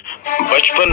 55,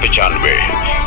95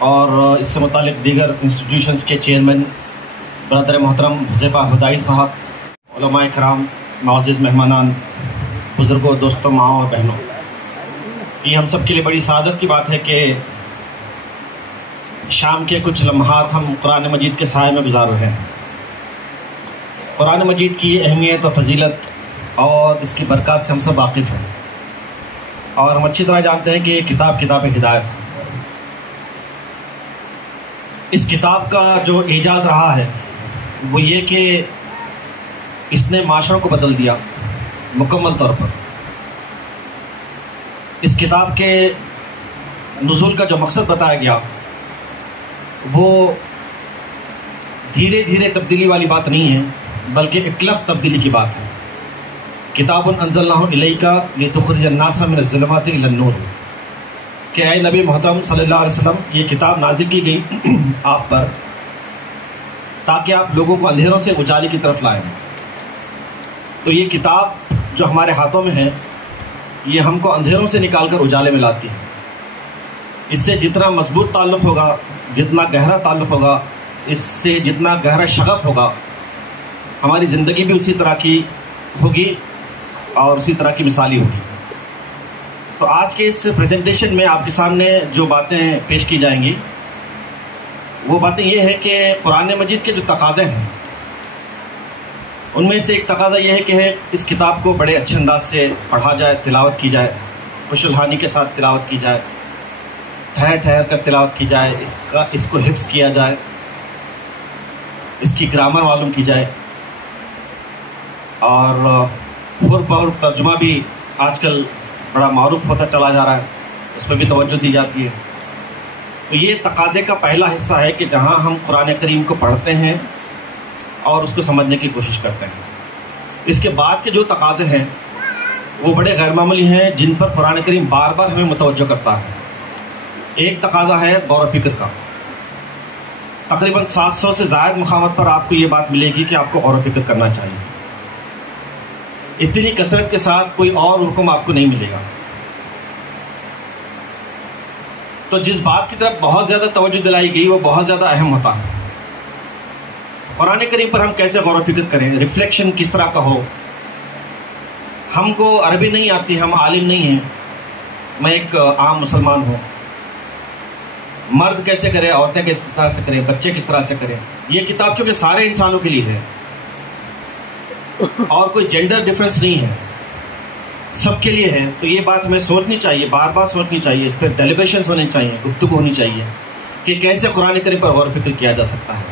اور اس سے متعلق دیگر انسٹیٹیوشنز کے چیئرمین برادر محترم حذیفہ ہدائی صاحب، علماء کرام، معزز مہمانان، بزرگوں، دوستوں، ماؤں اور بہنوں، یہ ہم سب کے لیے بڑی سعادت کی بات ہے کہ شام کے کچھ لمحات ہم قرآن مجید کے سائے میں گزار رہے ہیں۔ قرآن مجید کی اہمیت و فضیلت اور اس کی برکات سے ہم سب واقف ہیں، اور ہم اچھی طرح جانتے ہیں کہ یہ کتاب ہدایت ہے۔ اس کتاب کا جو اعجاز رہا ہے وہ یہ کہ اس نے معاشروں کو بدل دیا مکمل طور پر۔ اس کتاب کے نزول کا جو مقصد بتایا گیا وہ دھیرے دھیرے تبدیلی والی بات نہیں ہے، بلکہ اطلاق تبدیلی کی بات ہے۔ کتاب انزلناہ الیک لتخرج الناس من الظلمات الی النور، کہ اے نبی محترم صلی اللہ علیہ وسلم، یہ کتاب نازل کی گئی آپ پر تاکہ آپ لوگوں کو اندھیروں سے اجالے کی طرف لائیں۔ تو یہ کتاب جو ہمارے ہاتھوں میں ہے یہ ہم کو اندھیروں سے نکال کر اجالے میں لاتی ہے۔ اس سے جتنا مضبوط تعلق ہوگا، جتنا گہرا تعلق ہوگا، اس سے جتنا گہرا شغف ہوگا، ہماری زندگی بھی اسی طرح کی ہوگی اور اسی طرح کی مثالی ہوگی۔ تو آج کے اس پریزنٹیشن میں آپ کے سامنے جو باتیں پیش کی جائیں گی وہ باتیں یہ ہیں کہ قرآن مجید کے جو تقاضے ہیں ان میں سے ایک تقاضا یہ ہے کہ اس کتاب کو بڑے اچھے انداز سے پڑھا جائے، تلاوت کی جائے، خوش الحانی کے ساتھ تلاوت کی جائے، ٹھہر ٹھہر کر تلاوت کی جائے، اس کو حفظ کیا جائے، اس کی گرامر معلوم کی جائے، اور پر ترجمہ بھی آج کل بڑا معروف ہوتا چلا جا رہا ہے، اس پہ بھی توجہ دی جاتی ہے۔ تو یہ تقاضے کا پہلا حصہ ہے کہ جہاں ہم قرآن کریم کو پڑھتے ہیں اور اس کو سمجھنے کی کوشش کرتے ہیں۔ اس کے بعد کے جو تقاضے ہیں وہ بڑے غیر معمولی ہیں، جن پر قرآن کریم بار بار ہمیں متوجہ کرتا ہے۔ ایک تقاضا ہے غور و فکر کا۔ تقریباً 700 سے زائد مقامات پر آپ کو یہ بات ملے گی کہ آپ کو غور و فکر کرنا چاہیے۔ اتنی کثرت کے ساتھ کوئی اور حکم آپ کو نہیں ملے گا۔ تو جس بات کی طرف بہت زیادہ توجہ دلائی گئی وہ بہت زیادہ اہم ہوتا ہے۔ قرآن کریم پر ہم کیسے غور و فکر کریں، ریفلیکشن کس طرح کا ہو۔ ہم کو عربی نہیں آتی، ہم عالم نہیں ہیں، میں ایک عام مسلمان ہوں۔ مرد کیسے کرے، عورتیں کس طرح سے کریں، بچے کس طرح سے کریں۔ یہ کتاب چونکہ سارے انسانوں کے لیے ہے اور کوئی جینڈر ڈفرینس نہیں ہے، سب کے لیے ہے، تو یہ بات ہمیں سوچنی چاہیے، بار بار سوچنی چاہیے، اس پہ ڈیلیبریشنز ہونے چاہیے، گفتگو ہونی چاہیے کہ کیسے قرآن کریم پر غور و فکر کیا جا سکتا ہے۔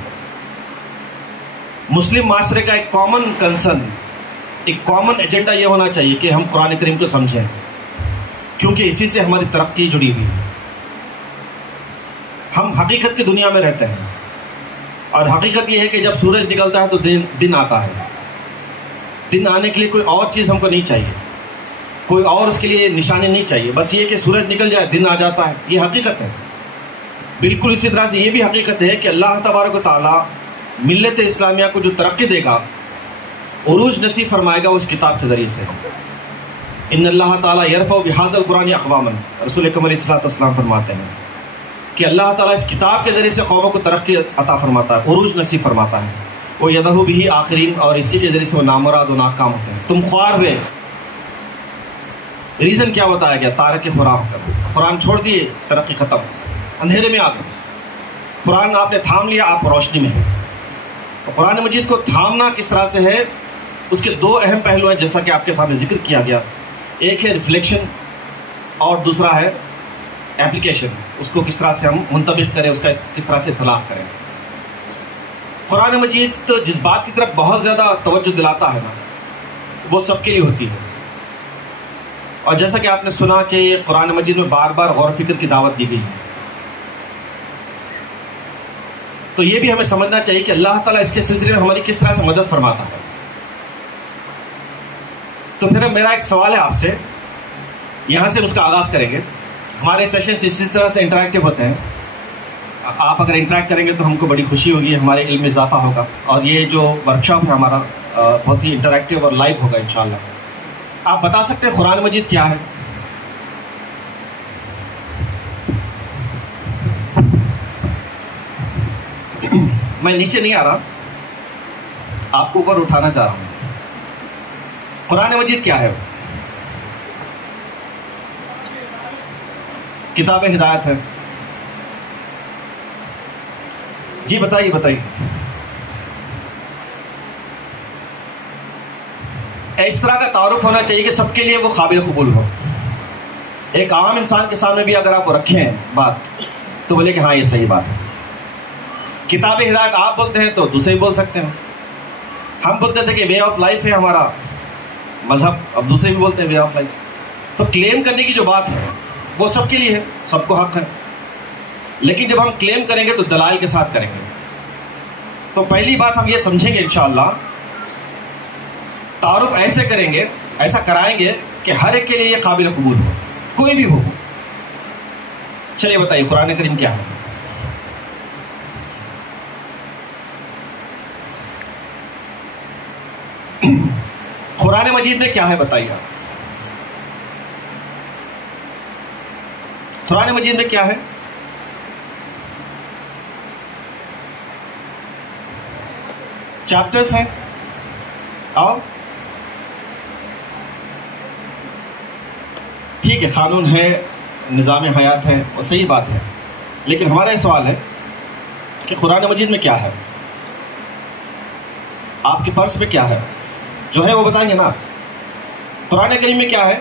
مسلم معاشرے کا ایک کامن کنسرن، ایک کامن ایجنڈا یہ ہونا چاہیے کہ ہم قرآن کریم کو سمجھیں، کیونکہ اسی سے ہماری ترقی جڑی ہوئی ہے۔ ہم حقیقت کی دنیا میں رہتے ہیں، اور حقیقت یہ ہے کہ جب سورج نکلتا ہے تو دن آتا ہے۔ دن آنے کے لیے کوئی اور چیز ہم کو نہیں چاہیے، کوئی اور اس کے لیے نشانی نہیں چاہیے، بس یہ کہ سورج نکل جائے دن آ جاتا ہے، یہ حقیقت ہے۔ بالکل اسی طرح سے یہ بھی حقیقت ہے کہ اللہ تبارک و تعالیٰ ملت اسلامیہ کو جو ترقی دے گا، عروج نصیب فرمائے گا، اس کتاب کے ذریعے سے۔ ان اللہ تعالیٰ یرفع بہذا القرآن اقواما، رسول اکرم علیہ الصلوۃ والسلام فرماتے ہیں کہ اللہ تعالیٰ اس کتاب کے ذریعے سے قوموں کو ترقی عطا فرماتا ہے، عروج نصیب فرماتا ہے۔ وہ یدہ بھی آخرین، اور اسی کے ذریعے سے وہ نامراد و ناکام ہوتے ہیں۔ تم خوار ہوئے، ریزن کیا بتایا گیا؟ تارک قرآن کر، قرآن چھوڑ دیے، ترقی ختم، اندھیرے میں آ گئے۔ قرآن آپ نے تھام لیا، آپ روشنی میں ہیں۔ قرآن مجید کو تھامنا کس طرح سے ہے، اس کے دو اہم پہلو ہیں، جیسا کہ آپ کے سامنے ذکر کیا گیا۔ ایک ہے ریفلیکشن اور دوسرا ہے ایپلیکیشن، اس کو کس طرح سے ہم منطبق کریں، اس کا کس طرح سے اطلاق کریں۔ قرآن مجید جس بات کی طرف بہت زیادہ توجہ دلاتا ہے نا، وہ سب کے لیے ہوتی ہے۔ اور جیسا کہ آپ نے سنا کہ قرآن مجید میں بار بار غور و فکر کی دعوت دی گئی ہے، تو یہ بھی ہمیں سمجھنا چاہیے کہ اللہ تعالیٰ اس کے سلسلے میں ہماری کس طرح سے مدد فرماتا ہے۔ تو پھر میرا ایک سوال ہے آپ سے، یہاں سے اس کا آغاز کریں گے۔ ہمارے سیشنز اسی طرح سے انٹریکٹیو ہوتے ہیں، آپ اگر انٹریکٹ کریں گے تو ہم کو بڑی خوشی ہوگی، ہمارے علم میں اضافہ ہوگا، اور یہ جو ورکشاپ ہے ہمارا بہت ہی انٹریکٹیو اور لائیو ہوگا انشاءاللہ۔ آپ بتا سکتے ہیں قرآن مجید کیا ہے؟ میں نیچے نہیں آ رہا، آپ کو اوپر اٹھانا چاہ رہا ہوں. قرآن مجید کیا ہے؟ کتاب ہدایت ہے. جی بتائیے بتائیے. اس طرح کا تعارف ہونا چاہیے کہ سب کے لیے وہ قابل قبول ہو. ایک عام انسان کے سامنے بھی اگر آپ رکھیں بات تو بولے کہ ہاں یہ صحیح بات ہے. کتاب ہدایت آپ بولتے ہیں تو دوسرے بھی بول سکتے ہیں. ہم بولتے تھے کہ وے آف لائف ہے ہمارا مذہب، اب دوسرے بھی بولتے ہیں وے آف لائف. تو کلیم کرنے کی جو بات ہے وہ سب کے لیے ہے، سب کو حق ہے. لیکن جب ہم کلیم کریں گے تو دلائل کے ساتھ کریں گے. تو پہلی بات ہم یہ سمجھیں گے انشاءاللہ، تعارف ایسے کریں گے، ایسا کرائیں گے کہ ہر ایک کے لیے یہ قابل قبول ہو، کوئی بھی ہو. چلیے بتائیے قرآن کریم کیا ہے؟ قرآن مجید میں کیا ہے بتائیے آپ. قرآن مجید میں کیا ہے؟ چیپٹرز ہیں اور ٹھیک ہے قانون ہے، نظام حیات ہے، وہ صحیح بات ہے. لیکن ہمارا یہ سوال ہے کہ قرآن مجید میں کیا ہے؟ آپ کے پرس میں کیا ہے؟ جو ہے وہ بتائیں گے نا. قرآن کریم میں کیا ہے؟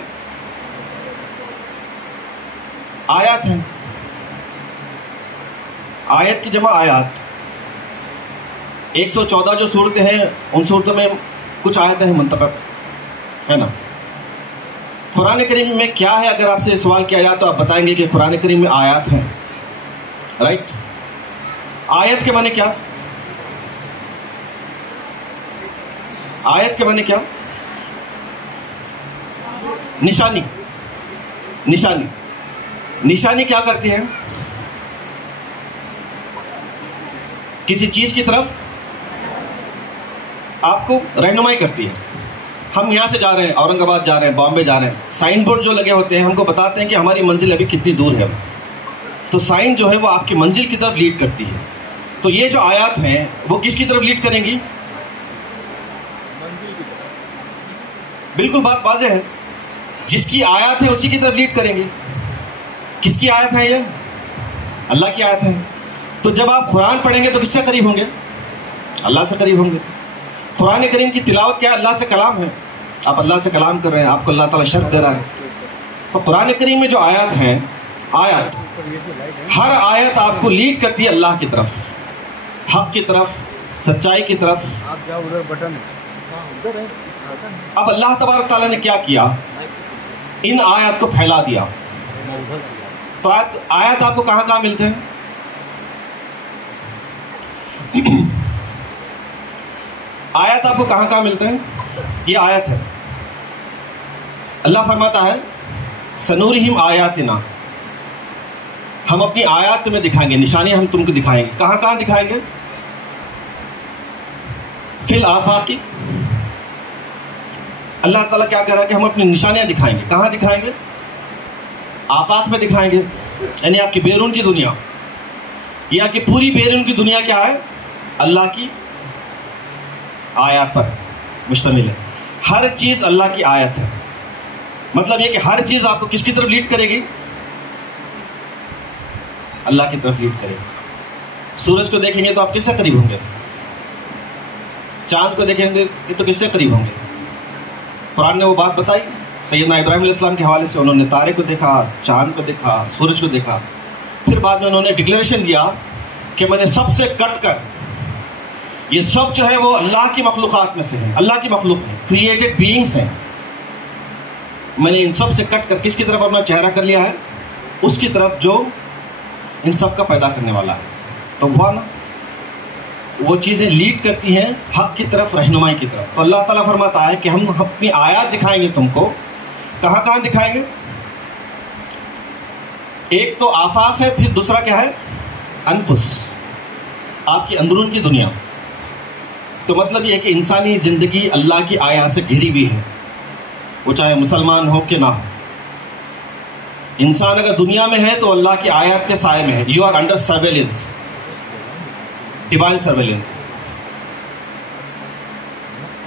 آیات ہیں. آیت کی جمع آیات. 114 جو صورتیں ہیں ان صورتوں میں کچھ آیتیں ہیں منتخب، ہے نا. قرآن کریم میں کیا ہے؟ اگر آپ سے سوال کیا جائے تو آپ بتائیں گے کہ قرآن کریم میں آیات ہیں. رائٹ. آیت کے معنی کیا؟ آیت کے معنی کیا؟ نشانی. نشانی. نشانی کیا کرتی ہے؟ کسی چیز کی طرف آپ کو رہنمائی کرتی ہے. ہم یہاں سے جا رہے ہیں، اورنگ آباد جا رہے ہیں، بامبے جا رہے ہیں، سائن بورڈ جو لگے ہوتے ہیں ہم کو بتاتے ہیں کہ ہماری منزل ابھی کتنی دور ہے. تو سائن جو ہے وہ آپ کی منزل کی طرف لیڈ کرتی ہے. تو یہ جو آیات ہیں وہ کس کی طرف لیڈ کریں گی؟ بالکل بات واضح ہے. جس کی آیات ہے اسی کی طرف لیڈ کریں گی. کس کی آیت ہے یہ؟ اللہ کی آیت ہے. تو جب آپ قرآن پڑھیں گے تو کس سے قریب ہوں گے؟ اللہ سے قریب ہوں گے. قرآن کریم کی تلاوت کیا ہے؟ اللہ سے کلام ہے. آپ اللہ سے کلام کر رہے ہیں، آپ کو اللہ تعالیٰ شرف دے رہا ہے. تو قرآن کریم میں جو آیات ہیں، آیات ہر آیت آپ کو لیڈ کرتی ہے اللہ کی طرف، حق کی طرف، سچائی کی طرف. اب اللہ تبارک تعالیٰ نے کیا کیا؟ ان آیات کو پھیلا دیا. تو آیات آپ کو کہاں کہاں ملتے ہیں؟ آیات آپ کو کہاں کہاں ملتے ہیں؟ یہ آیت ہے. اللہ فرماتا ہے سنورہم آیاتنا، ہم اپنی آیات تمہیں دکھائیں گے، نشانیاں ہم تم کو دکھائیں گے. کہاں کہاں دکھائیں گے؟ فی الآفاق. اللہ تعالیٰ کیا کہہ رہا ہے کہ ہم اپنی نشانیاں دکھائیں گے. کہاں دکھائیں گے؟ آفاق میں دکھائیں گے، یعنی آپ کی بیرون کی دنیا. یہ آپ کی پوری بیرون کی دنیا کیا ہے؟ اللہ کی آیات پر مشتمل ہے. ہر چیز اللہ کی آیت ہے. مطلب یہ کہ ہر چیز آپ کو کس کی طرف لیڈ کرے گی؟ اللہ کی طرف لیڈ کرے گی. سورج کو دیکھیں گے تو آپ کس سے قریب ہوں گے؟ چاند کو دیکھیں گے تو کس سے قریب ہوں گے؟ قرآن نے وہ بات بتائی سیدنا ابراہیم علیہ السلام کے حوالے سے. انہوں نے تارے کو دیکھا، چاند کو دیکھا، سورج کو دیکھا. پھر بعد میں انہوں نے ڈکلیریشن دیا کہ میں نے سب سے کٹ کر، یہ سب جو ہے وہ اللہ کی مخلوقات میں سے ہیں، اللہ کی مخلوق ہیں، کریٹڈ بینگس ہیں. میں نے ان سب سے کٹ کر کس کی طرف اپنا چہرہ کر لیا ہے؟ اس کی طرف جو ان سب کا پیدا کرنے والا ہے. تو وہ نا وہ چیزیں لیڈ کرتی ہیں حق کی طرف، رہنمائی کی طرف. تو اللہ تعالیٰ فرماتا ہے کہ ہم اپنی آیات دکھائیں گے تم کو. کہاں کہاں دکھائیں گے؟ ایک تو آفاق ہے، پھر دوسرا کیا ہے؟ انفس، آپ کی اندرون کی دنیا. تو مطلب یہ ہے کہ انسانی زندگی اللہ کی آیات سے گھری ہوئی ہے، وہ چاہے مسلمان ہو کہ نہ ہو. انسان اگر دنیا میں ہے تو اللہ کی آیات کے سائے میں ہے. You are under surveillance. divine surveillance.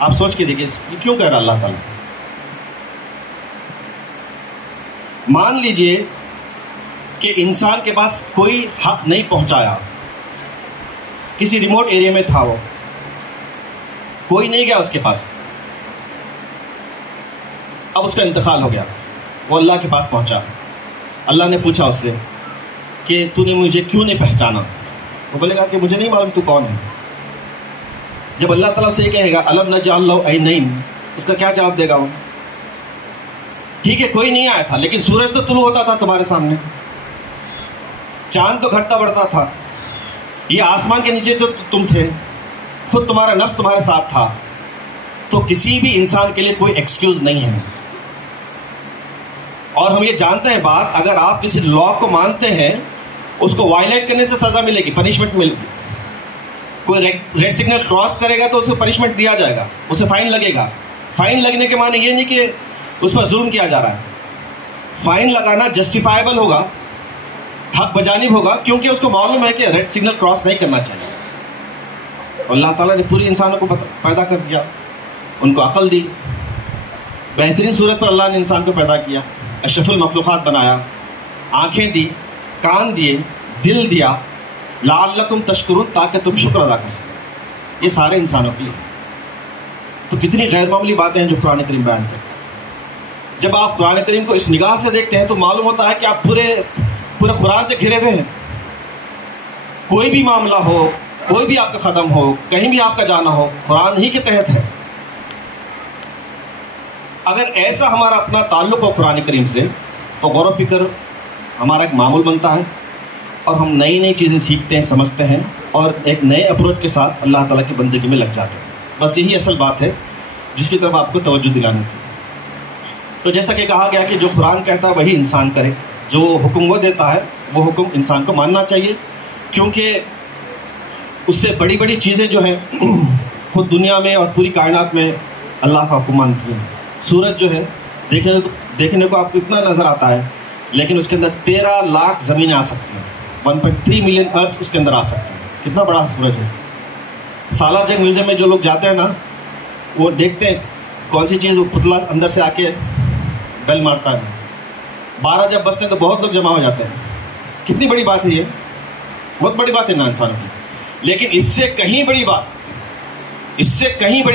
آپ سوچ کے دیکھیے یہ کیوں کہہ رہا اللہ تعالیٰ. مان لیجئے کہ انسان کے پاس کوئی حق نہیں پہنچایا, کسی ریموٹ ایریا میں تھا, وہ کوئی نہیں گیا اس کے پاس, اب اس کا انتقال ہو گیا, وہ اللہ کے پاس پہنچا. اللہ نے پوچھا اس سے کہ تو نے مجھے کیوں نہیں پہچانا؟ وہ بولے گا کہ مجھے نہیں معلوم تو کون ہے. جب اللہ تعالیٰ سے یہ کہے گا الم نجعل لہ عینین, اس کا کیا جواب دے گا وہ؟ ٹھیک ہے کوئی نہیں آیا تھا, لیکن سورج تو طلوع ہوتا تھا تمہارے سامنے, چاند تو گھٹتا بڑھتا تھا, یہ آسمان کے نیچے تو تم تھے, خود تمہارا نفس تمہارے ساتھ تھا. تو کسی بھی انسان کے لیے کوئی ایکسکیوز نہیں ہے. اور ہم یہ جانتے ہیں بات, اگر آپ کسی لا کو مانتے ہیں اس کو وائلیٹ کرنے سے سزا ملے گی, پنشمنٹ ملے گی. کوئی ریڈ سگنل کراس کرے گا تو اسے پنشمنٹ دیا جائے گا, اسے فائن لگے گا. فائن لگنے کے معنی یہ نہیں کہ اس پر ظلم کیا جا رہا ہے. فائن لگانا جسٹیفائبل ہوگا, حق بجانب ہوگا, کیونکہ اس کو معلوم ہے کہ ریڈ سگنل کراس نہیں کرنا چاہیے. اللہ تعالیٰ نے پوری انسانوں کو پیدا کر دیا, ان کو عقل دی, بہترین صورت پر اللہ نے انسان کو پیدا کیا, اشرف المخلوقات بنایا, آنکھیں دی, کان دیے, دل دیا, لعلکم تشکرون, تاکہ تم شکر ادا کر سکو. یہ سارے انسانوں کے لیے. تو کتنی غیر معمولی باتیں ہیں جو قرآن کریم بیان کرتے ہیں. جب آپ قرآن کریم کو اس نگاہ سے دیکھتے ہیں تو معلوم ہوتا ہے کہ آپ پورے قرآن سے گھرے ہوئے ہیں. کوئی بھی معاملہ ہو, کوئی بھی آپ کا قدم ہو, کہیں بھی آپ کا جانا ہو, قرآن ہی کے تحت ہے. اگر ایسا ہمارا اپنا تعلق ہو قرآن کریم سے تو غور و فکر ہمارا ایک معمول بنتا ہے, اور ہم نئی نئی چیزیں سیکھتے ہیں, سمجھتے ہیں, اور ایک نئے اپروچ کے ساتھ اللہ تعالیٰ کی بندگی میں لگ جاتے ہیں. بس یہی اصل بات ہے جس کی طرف آپ کو توجہ دلانی تھی. تو جیسا کہ کہا گیا کہ جو قرآن کہتا ہے وہی انسان کرے, جو حکم وہ دیتا ہے وہ حکم انسان کو ماننا چاہیے, کیونکہ اس سے بڑی بڑی چیزیں جو ہیں خود دنیا میں اور پوری کائنات میں اللہ کا حکم مانتی ہیں. سورج جو ہے دیکھنے کو آپ کو اتنا نظر آتا ہے, لیکن اس کے اندر 13 لاکھ زمینیں آ سکتی ہیں, 1.3 ملین ارتھ اس کے اندر آ سکتے ہیں. کتنا بڑا سورج ہے. سالار جنگ میوزیم میں جو لوگ جاتے ہیں نا, وہ دیکھتے ہیں کون سی چیز, وہ پتلا اندر سے آ کے بیل مارتا ہے. 12 جب بجتے ہیں تو بہت لوگ جمع ہو جاتے ہیں. کتنی بڑی بات ہے یہ, بہت بڑی بات ہے نا انسانوں کی. لیکن اس سے کہیں بڑی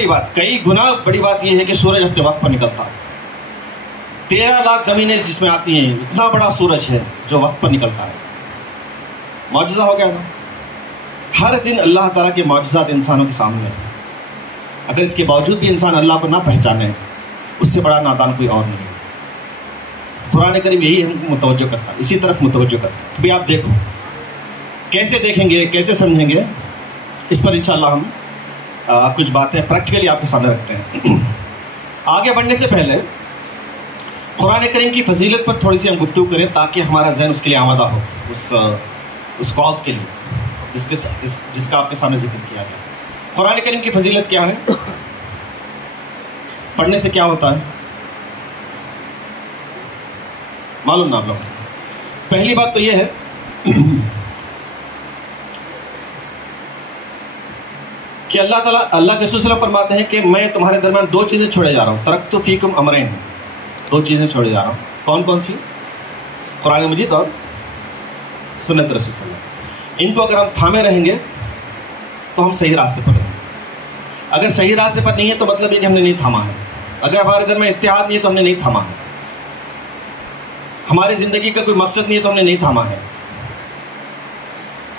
بات, کئی گنا بڑی بات یہ ہے کہ سورج اپنے وقت پر نکلتا ہے. 13 لاکھ زمینیں جس میں آتی ہیں, اتنا بڑا سورج ہے جو وقت پر نکلتا ہے. معجزہ ہو گیا نا. ہر دن اللہ تعالیٰ کے معجزات انسانوں کے سامنے ہیں. اگر اس کے باوجود بھی انسان اللہ کو نہ پہچانے, اس سے بڑا نادان کوئی اور نہیں. قرآن کریم یہی ہم کو متوجہ کرتا ہے, اسی طرف متوجہ کرتا ہے. بھی آپ دیکھو کیسے دیکھیں گے, کیسے سمجھیں گے, اس پر انشاءاللہ ہم کچھ باتیں پریکٹیکلی آپ کے سامنے رکھتے ہیں. آگے بڑھنے سے پہلے قرآن کریم کی فضیلت پر تھوڑی سی ہم گفتگو کریں, تاکہ ہمارا ذہن اس کے لیے آمادہ ہو, اس کاز کے لیے جس کا آپ کے سامنے ذکر کیا گیا. قرآن کریم کی فضیلت کیا ہے, پڑھنے سے کیا ہوتا ہے, معلوم نہ آپ لوگ. پہلی بات تو یہ ہے کہ اللہ تعالیٰ, اللہ کے رسول صلی اللہ علیہ وسلم فرماتے ہیں کہ میں تمہارے درمیان 2 چیزیں چھوڑے جا رہا ہوں. ترکت فیکم امرین, 2 چیزیں چھوڑے جا رہا ہوں. کون کون سی؟ قرآن مجید اور سنت رسول صلی اللہ علیہ وسلم. ان کو اگر ہم تھامے رہیں گے تو ہم صحیح راستے پر رہیں گے. اگر صحیح راستے پر نہیں ہے تو مطلب یہ کہ ہم نے نہیں تھاما ہے. اگر ہمارے درمیان اتحاد نہیں ہے تو ہم نے نہیں تھاما ہے. ہماری زندگی کا کوئی مقصد نہیں ہے تو ہم نے نہیں تھاما ہے.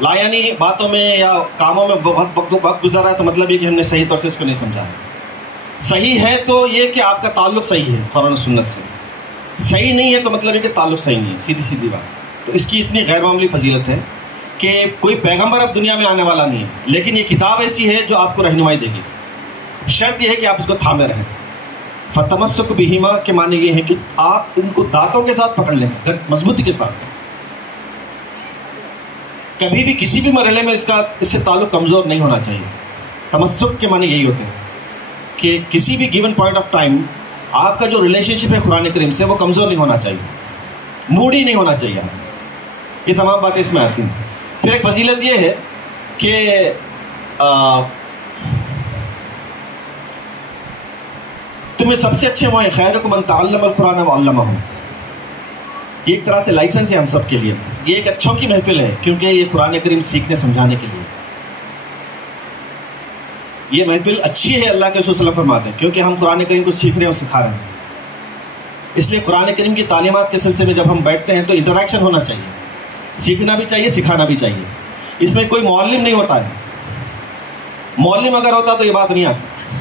لا یعنی باتوں میں یا کاموں میں وقت گزارا ہے تو مطلب یہ کہ ہم نے صحیح طور سے اس کو نہیں سمجھا ہے. صحیح ہے تو یہ کہ آپ کا تعلق صحیح ہے قرآن و سنت سے. صحیح نہیں ہے تو مطلب یہ کہ تعلق صحیح نہیں ہے. سیدھی بات. تو اس کی اتنی غیر معمولی فضیلت ہے کہ کوئی پیغمبر اب دنیا میں آنے والا نہیں ہے, لیکن یہ کتاب ایسی ہے جو آپ کو رہنمائی دے گی. شرط یہ ہے کہ آپ اس کو تھامے رہیں. فتمسک بہما کے معنی یہ ہے کہ آپ ان کو دانتوں کے ساتھ پکڑ لیں, مضبوطی کے ساتھ. کبھی بھی کسی بھی مرحلے میں اس سے تعلق کمزور نہیں ہونا چاہیے. تمسک کے معنی یہی ہوتے ہیں کہ کسی بھی گیون پوائنٹ آف ٹائم آپ کا جو ریلیشن شپ ہے قرآن کریم سے وہ کمزور نہیں ہونا چاہیے, موڈی نہیں ہونا چاہیے. یہ تمام باتیں اس میں آتی ہیں. پھر ایک فضیلت یہ ہے کہ تمہیں سب سے اچھے وہ ہیں خیرکم من تعلم القرآن وعلمہ. یہ ایک طرح سے لائسنس ہے ہم سب کے لیے. یہ ایک اچھوں کی محفل ہے کیونکہ یہ قرآن کریم سیکھنے سمجھانے کے لیے. یہ محفل اچھی ہے اللہ کے رسول صلی اللہ علیہ وسلم فرماتے ہیں کیونکہ ہم قرآن کریم کو سیکھ رہے ہیں اور سکھا رہے ہیں. اس لیے قرآن کریم کی تعلیمات کے سلسلے میں جب ہم بیٹھتے ہیں تو انٹریکشن ہونا چاہیے, سیکھنا بھی چاہیے, سکھانا بھی چاہیے. اس میں کوئی معلم نہیں ہوتا ہے. معلم اگر ہوتا تو یہ بات نہیں آتی.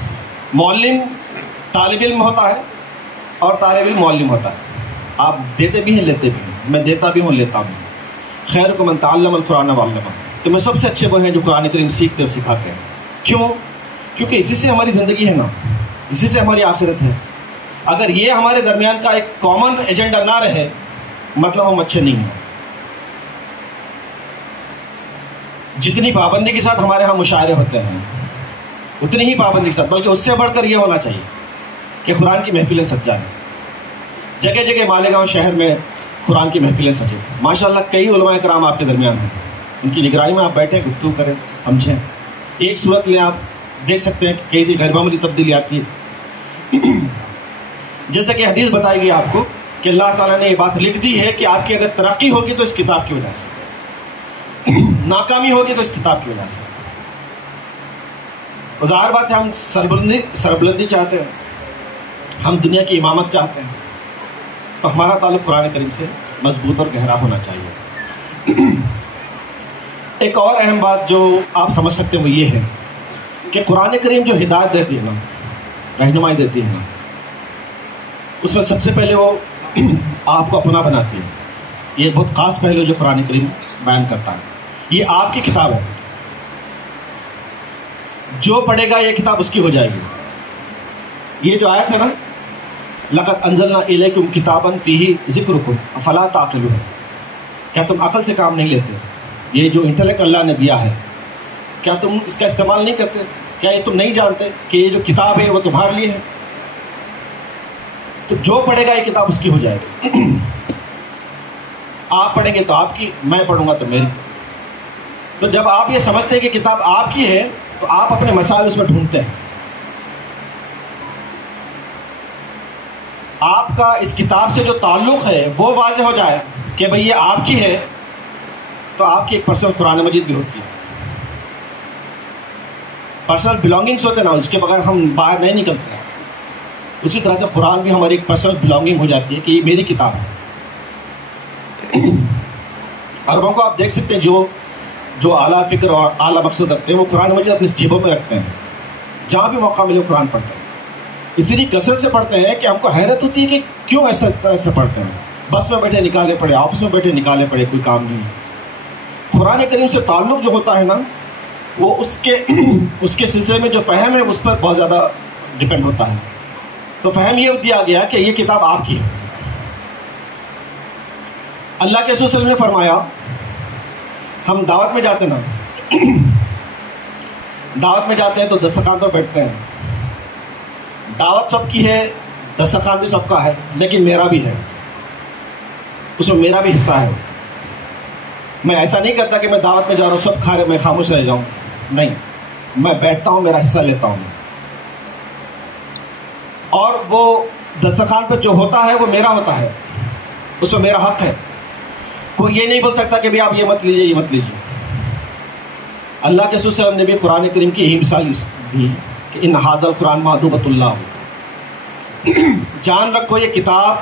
معلم طالب علم ہوتا ہے اور طالب علم معلم ہوتا ہے. آپ دیتے بھی ہیں لیتے بھی ہیں, میں دیتا بھی ہوں لیتا بھی ہوں. خیرکم من تعلم القرآن وعلمہ. تو میں سب سے اچھے وہ ہیں جو قرآن کریم سیکھتے اور سکھاتے ہیں. کیوں؟ کیونکہ اسی سے ہماری زندگی ہے نا, اسی سے ہماری آخرت ہے. اگر یہ ہمارے درمیان کا ایک کامن ایجنڈا نہ رہے مطلب ہم اچھے نہیں ہیں. جتنی پابندی کے ساتھ ہمارے ہاں مشاعرے ہوتے ہیں اتنی ہی پابندی کے ساتھ, بلکہ اس سے بڑھ کر یہ ہونا چاہیے کہ قرآن کی محفلیں سج جائیں. جگہ جگہ مالیگاؤں شہر میں قرآن کی محفلیں سجیں. ماشاءاللہ کئی علماء کرام آپ کے درمیان ہیں, ان کی نگرانی میں آپ بیٹھیں, گفتگو کریں, سمجھیں. ایک صورت لیں, آپ دیکھ سکتے ہیں کہ کئی غیر معمولی تبدیلی آتی ہے. جیسے کہ حدیث بتائی گئی آپ کو کہ اللہ تعالیٰ نے یہ بات لکھ دی ہے کہ آپ کی اگر ترقی ہوگی تو اس کتاب کی وجہ سے, ناکامی ہوگی تو اس کتاب کی وجہ سے. ظاہر بات ہے ہم سربلندی چاہتے ہیں, ہم دنیا کی امامت چاہتے ہیں, تو ہمارا تعلق قرآن کریم سے مضبوط اور گہرا ہونا چاہیے. ایک اور اہم بات جو آپ سمجھ سکتے ہیں وہ یہ ہے کہ قرآن کریم جو ہدایت دیتی ہے نا, رہنمائی دیتی ہے نا, اس میں سب سے پہلے وہ آپ کو اپنا بناتی ہے. یہ بہت خاص پہلو جو قرآن کریم بیان کرتا ہے. یہ آپ کی کتاب ہے, جو پڑھے گا یہ کتاب اس کی ہو جائے گی. یہ جو آیت ہے نا, لقد انزلنا الیکم کتابا فیہ ذکرکم افلا تعقلون, کیا تم عقل سے کام نہیں لیتے؟ یہ جو انٹلیکٹ اللہ نے دیا ہے کیا تم اس کا استعمال نہیں کرتے؟ کیا یہ تم نہیں جانتے کہ یہ جو کتاب ہے وہ تمہارے لیے ہے؟ تو جو پڑھے گا یہ کتاب اس کی ہو جائے گی. آپ پڑھیں گے تو آپ کی, میں پڑھوں گا تو میری. تو جب آپ یہ سمجھتے ہیں کہ کتاب آپ کی ہے تو آپ اپنے مسائل اس میں ڈھونڈتے ہیں. آپ کا اس کتاب سے جو تعلق ہے وہ واضح ہو جائے کہ بھئی یہ آپ کی ہے, تو آپ کی ایک پرسنل قرآن مجید بھی ہوتی ہے. پرسنل بلانگنگس ہوتے ہیں نا, اس کے بغیر ہم باہر نہیں نکلتے. اسی طرح سے قرآن بھی ہماری ایک پرسنل بلانگنگ ہو جاتی ہے کہ یہ میری کتاب ہے. عربوں کو آپ دیکھ سکتے ہیں جو اعلیٰ فکر اور اعلیٰ مقصد رکھتے ہیں وہ قرآن مجید اپنی جیبوں میں رکھتے ہیں. جہاں بھی موقع ملے قرآن پڑھتے ہیں. اتنی کثرت سے پڑھتے ہیں کہ ہم کو حیرت ہوتی ہے کہ کیوں ایسا اس طرح سے پڑھتے ہیں. بس میں بیٹھے نکالے پڑے, آفس میں بیٹھے نکالے پڑے, کوئی کام نہیں. قرآن کریم سے تعلق جو ہوتا ہے نا, وہ اس کے سلسلے میں جو فہم ہے اس پر بہت زیادہ ڈپینڈ ہوتا ہے. تو فہم یہ دیا گیا کہ یہ کتاب آپ کی ہے. اللہ کے رسول صلی اللہ علیہ وسلم نے فرمایا, ہم دعوت میں جاتے نا, دعوت میں جاتے ہیں تو دسترخوان پر بیٹھتے ہیں. دعوت سب کی ہے, دسترخوان بھی سب کا ہے, لیکن میرا بھی ہے, اس میں میرا بھی حصہ ہے. میں ایسا نہیں کرتا کہ میں دعوت میں جا رہا ہوں سب کھا رہے میں خاموش رہ جاؤں. نہیں, میں بیٹھتا ہوں, میرا حصہ لیتا ہوں. اور وہ دسترخوان پر جو ہوتا ہے وہ میرا ہوتا ہے, اس میں میرا حق ہے. کوئی یہ نہیں بول سکتا کہ بھی آپ یہ مت لیجیے, یہ مت لیجیے. اللہ کے رسول صلی اللہ علیہ وسلم نے بھی قرآن کریم کی یہی مثال دی کہ ان ھذا القرآن مأدبۃ اللہ. جان رکھو یہ کتاب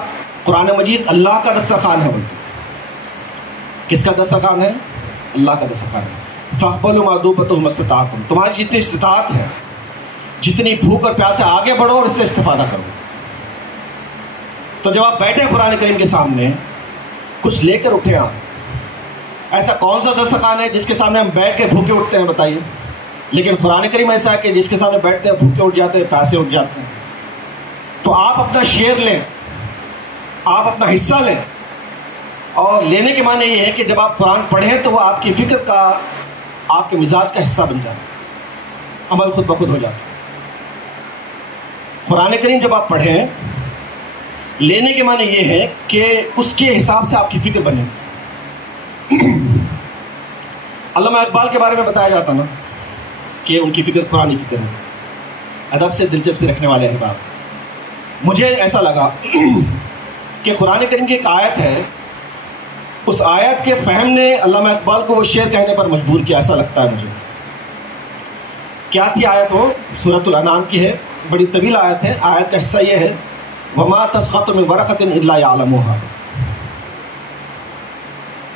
قرآن مجید اللہ کا دسترخوان ہے. بولتے کس کا دسترخوان ہے؟ اللہ کا دسترخوان ہے. فاقبلوا مأدبۃ ما استطعتم, تمہاری جتنی استطاعت ہے, جتنی بھوک اور پیاس ہے آگے بڑھو اور اس سے استفادہ کرو. تو جب آپ بیٹھے قرآن کریم کے سامنے کچھ لے کر اٹھے. آپ ایسا کون سا دسترخوان ہے جس کے سامنے ہم بیٹھ کے بھوکے اٹھتے ہیں؟ بتائیے. لیکن قرآن کریم ایسا ہے کہ جس کے سامنے بیٹھتے ہیں بھوکے اٹھ جاتے ہیں, پیاسے اٹھ جاتے ہیں. تو آپ اپنا شیئر لیں, آپ اپنا حصہ لیں. اور لینے کے معنی یہ ہے کہ جب آپ قرآن پڑھیں تو وہ آپ کی فکر کا, آپ کے مزاج کا حصہ بن جائے, عمل خود بخود ہو جاتا ہے. قرآن کریم جب آپ پڑھیں, لینے کے معنی یہ ہے کہ اس کے حساب سے آپ کی فکر بنے. علامہ اقبال کے بارے میں بتایا جاتا نا کہ ان کی فکر قرآنی فکر ہے, ادب سے دلچسپی رکھنے والے احباب. مجھے ایسا لگا کہ قرآن کریم کی ایک آیت ہے، اس آیت کے فہم نے علامہ اقبال کو وہ شعر کہنے پر مجبور کیا، ایسا لگتا ہے مجھے۔ کیا تھی آیت؟ وہ سورۃ الانعام کی ہے، بڑی طویل آیت ہے۔ آیت کا حصہ یہ ہے وَمَا تَسْقَطُ مِن وَرَقَةٍ إِلَّا يَعْلَمُهَا،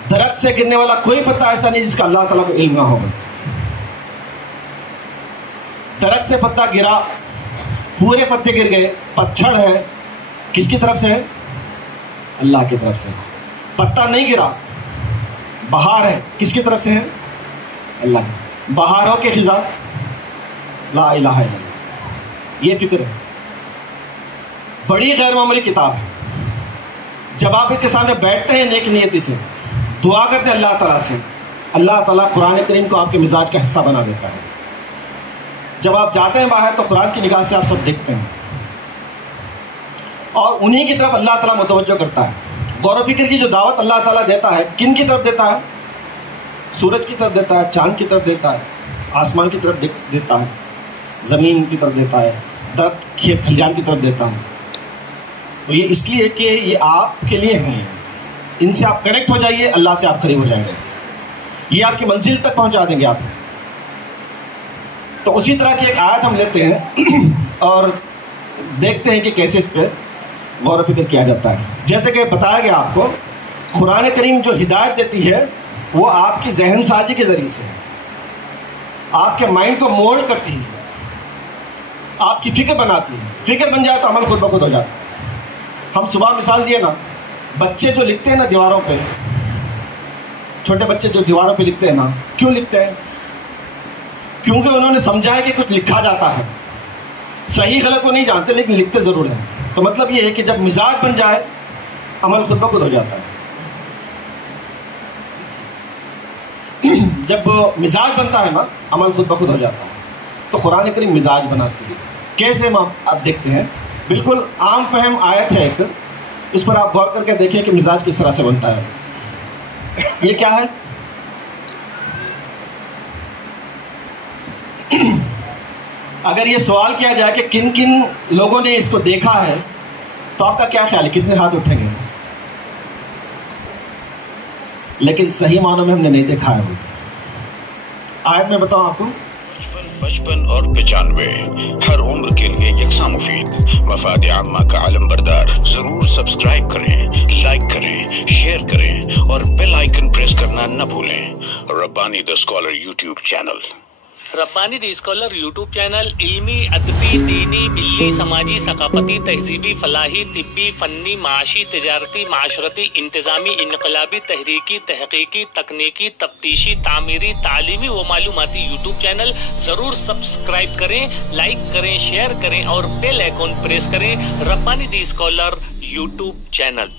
درخت سے گرنے والا کوئی پتا ایسا نہیں جس کا اللہ تعالیٰ کو علم نہ ہوگا۔ درخت سے پتا گرا، پورے پتے گر گئے، پتجھڑ ہے، کس کی طرف سے ہے؟ اللہ کی طرف سے۔ پتا نہیں گرا، بہار ہے، کس کی طرف سے ہے؟ اللہ کی۔ بہاروں کے خزاں لا الہ الا اللہ، یہ فکر ہے۔ بڑی غیر معمولی کتاب ہے۔ جب آپ اس کے سامنے بیٹھتے ہیں نیک نیتی سے، دعا کرتے ہیں اللہ تعالیٰ سے، اللہ تعالیٰ قرآن کریم کو آپ کے مزاج کا حصہ بنا دیتا ہے۔ جب آپ جاتے ہیں باہر تو قرآن کی نگاہ سے آپ سب دیکھتے ہیں، اور انہی کی طرف اللہ تعالیٰ متوجہ کرتا ہے۔ غور و فکر کی جو دعوت اللہ تعالیٰ دیتا ہے، کن کی طرف دیتا ہے؟ سورج کی طرف دیتا ہے، چاند کی طرف دیتا ہے، آسمان کی طرف دیتا ہے، زمین کی طرف دیتا ہے، درخت کھیت کھلیان کی طرف دیتا ہے۔ تو یہ اس لیے کہ یہ آپ کے لیے ہیں، ان سے آپ کنیکٹ ہو جائیے، اللہ سے آپ قریب ہو جائیں گے، یہ آپ کی منزل تک پہنچا دیں گے آپ۔ تو اسی طرح کی ایک آیت ہم لیتے ہیں اور دیکھتے ہیں کہ کیسے اس پہ غور و فکر کیا جاتا ہے۔ جیسے کہ بتایا گیا آپ کو، قرآن کریم جو ہدایت دیتی ہے وہ آپ کی ذہن سازی کے ذریعے سے، آپ کے مائنڈ کو مولڈ کرتی ہے، آپ کی فکر بناتی ہے۔ فکر بن جائے تو عمل خود بخود ہو جاتا ہے۔ ہم صبح مثال دیے نا، بچے جو لکھتے ہیں نا دیواروں پہ، چھوٹے بچے جو دیواروں پہ لکھتے ہیں نا، کیوں لکھتے ہیں؟ کیونکہ انہوں نے سمجھا ہے کہ کچھ لکھا جاتا ہے، صحیح غلط وہ نہیں جانتے لیکن لکھتے ضرور ہیں۔ تو مطلب یہ ہے کہ جب مزاج بن جائے عمل خود بخود ہو جاتا ہے۔ جب مزاج بنتا ہے نا عمل خود بخود ہو جاتا ہے۔ تو قرآن کریم مزاج بناتی ہے۔ کیسے آپ دیکھتے ہیں، بالکل عام فہم آیت ہے ایک، اس پر آپ غور کر کے دیکھیں کہ مزاج کس طرح سے بنتا ہے۔ یہ کیا ہے؟ اگر یہ سوال کیا جائے کہ کن کن لوگوں نے اس کو دیکھا ہے تو آپ کا کیا خیال ہے، کتنے ہاتھ اٹھیں گے؟ لیکن صحیح معنوں میں ہم نے نہیں دیکھا ہے وہ۔ آیت میں بتاؤں آپ کو، 55 اور 95 ہر عمر کے لیے یکساں مفید، مفاد عامہ کا عالم بردار۔ ضرور سبسکرائب کریں، لائک کریں، شیئر کریں اور بیل آئیکن پریس کرنا نہ بھولیں۔ ربانی دی اسکالر یوٹیوب چینل۔ ربانی دی اسکالر یوٹیوب چینل علمی، ادبی، دینی، ملی، سماجی، ثقافتی، تہذیبی، فلاحی، طبی، فنی، معاشی، تجارتی، معاشرتی، انتظامی، انقلابی، تحریکی، تحقیقی، تکنیکی، تفتیشی، تعمیری، تعلیمی و معلوماتی یوٹیوب چینل۔ ضرور سبسکرائب کریں، لائک کریں، شیئر کریں اور بیل آئیکن پریس کریں۔ ربانی دی اسکالر یوٹیوب چینل۔